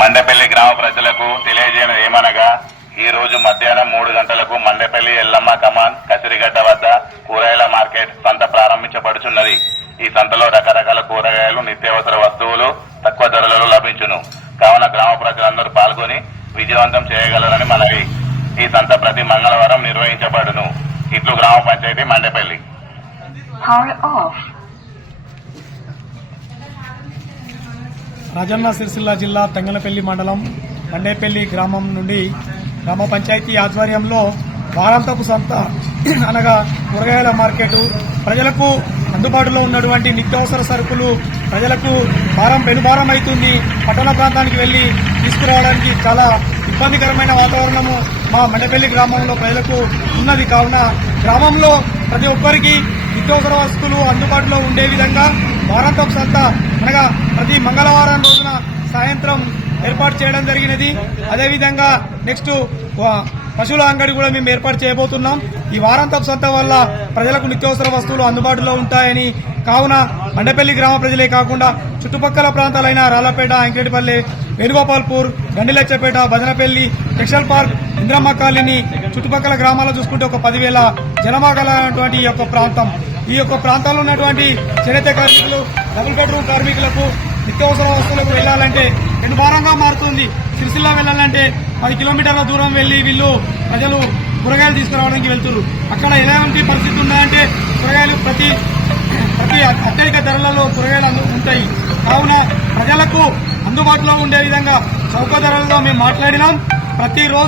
మండపల్లి గ్రామ ప్రజలకు తెలియజేయడం ఏమనగా ఈ రోజు మధ్యాహ్నం 3 గంటలకు మండపల్లి ఎల్లమ్మ కమాన్ కసిరిగడ్డ వద్ద కూరగాయల మార్కెట్ సంత ప్రారంభించబడుచున్నది. ఈ సంతలో రకరకాల కూరగాయలు, నిత్యావసర వస్తువులు తక్కువ ధరలలో లభించును. కావున గ్రామ ప్రజలందరూ పాల్గొని విజయవంతం చేయగలరని మనవి. ఈ సంత ప్రతి మంగళవారం నిర్వహించబడును. ఇట్లు గ్రామ పంచాయతీ మండపల్లి. రాజన్న సిరిసిల్ల జిల్లా తంగలపల్లి మండలం మండేపల్లి గ్రామం నుండి గ్రామ పంచాయతీ ఆధ్వర్యంలో వారాంతపు సంత అనగా కూరగాయల మార్కెట్ ప్రజలకు అందుబాటులో ఉన్నటువంటి నిత్యావసర సరుకులు ప్రజలకు పెనుభారం అవుతుంది. పట్టణ ప్రాంతానికి వెళ్లి తీసుకురావడానికి చాలా ఇబ్బందికరమైన వాతావరణము మా మండపల్లి గ్రామంలో ప్రజలకు ఉన్నది. కావున గ్రామంలో ప్రతి ఒక్కరికి నిత్యావసర వస్తువులు అందుబాటులో ఉండే విధంగా వారాంతపు సంత అనగా ప్రతి మంగళవారం రోజున సాయంత్రం ఏర్పాటు చేయడం జరిగినది. అదేవిధంగా నెక్స్ట్ పశువుల అంగడి కూడా మేము ఏర్పాటు చేయబోతున్నాం. ఈ వారాంతపు సంత వల్ల ప్రజలకు నిత్యావసర వస్తువులు అందుబాటులో ఉంటాయని, కావున మండపల్లి గ్రామ ప్రజలే కాకుండా చుట్టుపక్కల ప్రాంతాలైన Rallapeta, Ankireddypalli, Venugopalpur, Gandilachapeta, Bhajanapalli, textile park, Indramma colony చుట్టుపక్కల గ్రామాలు చూసుకుంటే ఒక 10,000 జనాభా గలటువంటి ఈ యొక్క ప్రాంతం. ఈ యొక్క ప్రాంతాల్లో ఉన్నటువంటి చేనేత కార్మికులు, డబుల్ బెడ్రూమ్ కార్మికులకు నిత్యావసర వస్తువులకు వెళ్లాలంటే పెనుభారంగా మారుతుంది. సిరిసిల్ల వెళ్లాలంటే 10 కిలోమీటర్ల దూరం వెళ్లి ప్రజలు కూరగాయలు తీసుకురావడానికి వెళ్తున్నారు. అక్కడ ఎలాంటి పరిస్థితి ఉన్నాయంటే కూరగాయలు ప్రతి అత్యధిక ధరలలో కూరగాయలు ఉంటాయి. కావున ప్రజలకు అందుబాటులో ఉండే విధంగా చౌక ధరలలో మేము మాట్లాడినాం. ప్రతిరోజు